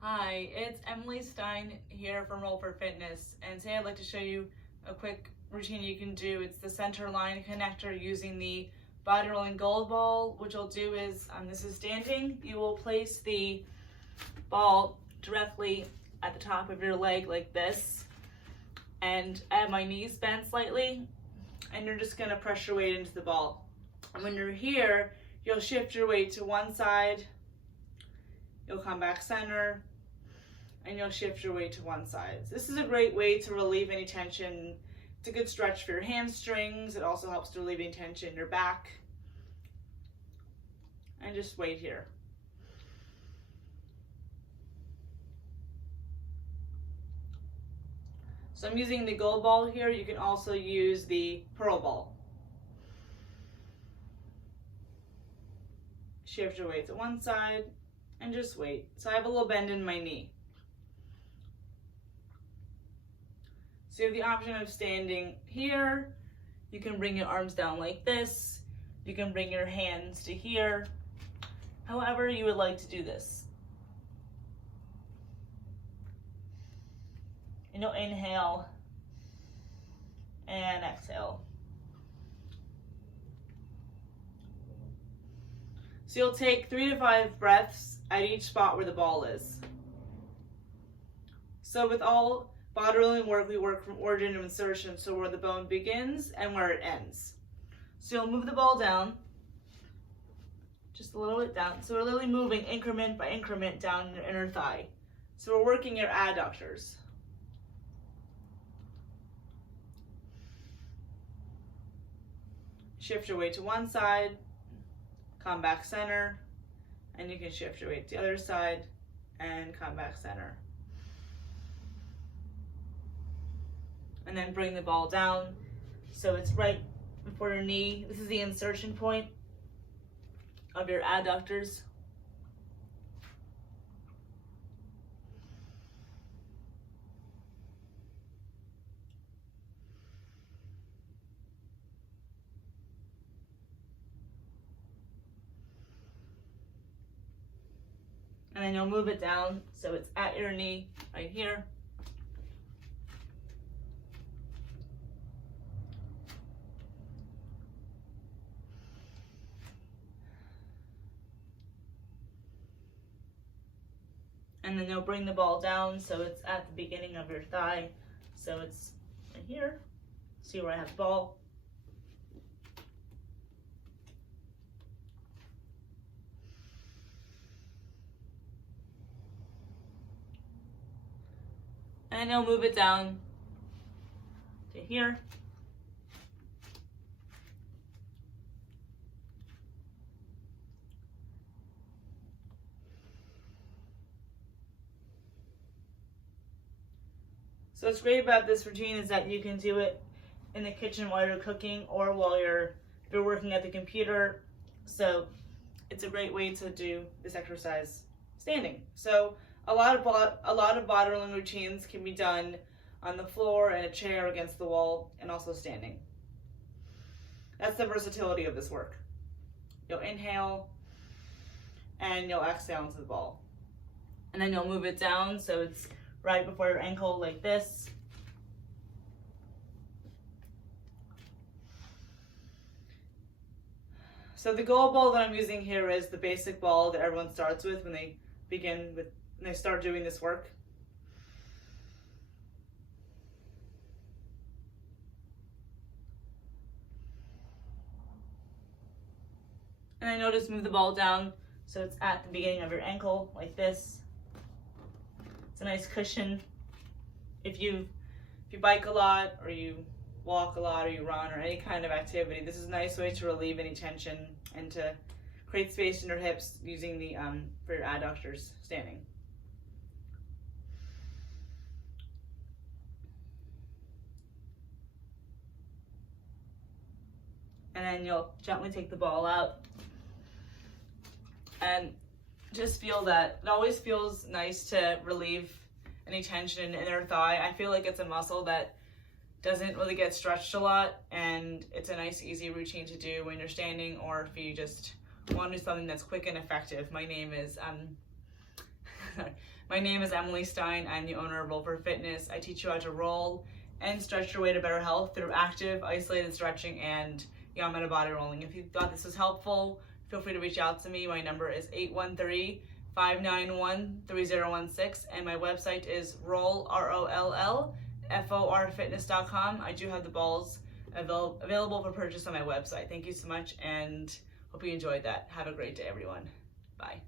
Hi, it's Emily Stein here from Roll for Fitness, and today I'd like to show you a quick routine you can do. It's the center line connector using the body rolling gold ball. What you'll do is, this is standing, you will place the ball directly at the top of your leg like this, and I have my knees bent slightly, and you're just going to press your weight into the ball. And when you're here, you'll shift your weight to one side, you'll come back center, and you'll shift your weight to one side. So this is a great way to relieve any tension. It's a good stretch for your hamstrings. It also helps to relieve any tension in your back. And just wait here. So I'm using the gold ball here. You can also use the pearl ball. Shift your weight to one side and just wait. So I have a little bend in my knee. So you have the option of standing here. You can bring your arms down like this. You can bring your hands to here. However you would like to do this. And you'll inhale and exhale. So you'll take 3 to 5 breaths at each spot where the ball is. So with all body rolling work, we work from origin to insertion, so where the bone begins and where it ends. So you'll move the ball down, just a little bit down. So we're literally moving increment by increment down your inner thigh. So we're working your adductors. Shift your weight to one side, come back center, and you can shift your weight to the other side and come back center. And then bring the ball down so it's right before your knee. This is the insertion point of your adductors. And then you'll move it down so it's at your knee right here. And then you'll bring the ball down so it's at the beginning of your thigh. So it's right here. See where I have the ball? And then you'll move it down to here. So what's great about this routine is that you can do it in the kitchen while you're cooking or while if you're working at the computer. So it's a great way to do this exercise standing. So a lot of body rolling routines can be done on the floor, in a chair, against the wall, and also standing. That's the versatility of this work. You'll inhale and you'll exhale into the ball. And then you'll move it down so it's right before your ankle like this. So the gold ball that I'm using here is the basic ball that everyone starts with when they start doing this work. And then you'll just move the ball down so it's at the beginning of your ankle like this. It's a nice cushion. If you bike a lot, or you walk a lot, or you run, or any kind of activity, this is a nice way to relieve any tension and to create space in your hips using the for your adductors standing. And then you'll gently take the ball out and just feel that it always feels nice to relieve any tension in the inner thigh. I feel like it's a muscle that doesn't really get stretched a lot, and it's a nice easy routine to do when you're standing, or if you just want to do something that's quick and effective. My name is My name is Emily Stein. I'm the owner of Roll for Fitness. I teach you how to roll and stretch your way to better health through active, isolated stretching and Yamada body rolling. If you thought this was helpful, feel free to reach out to me. My number is 813-591-3016, and my website is rollforfitness.com. I do have the balls available for purchase on my website. Thank you so much, and hope you enjoyed that. Have a great day, everyone. Bye.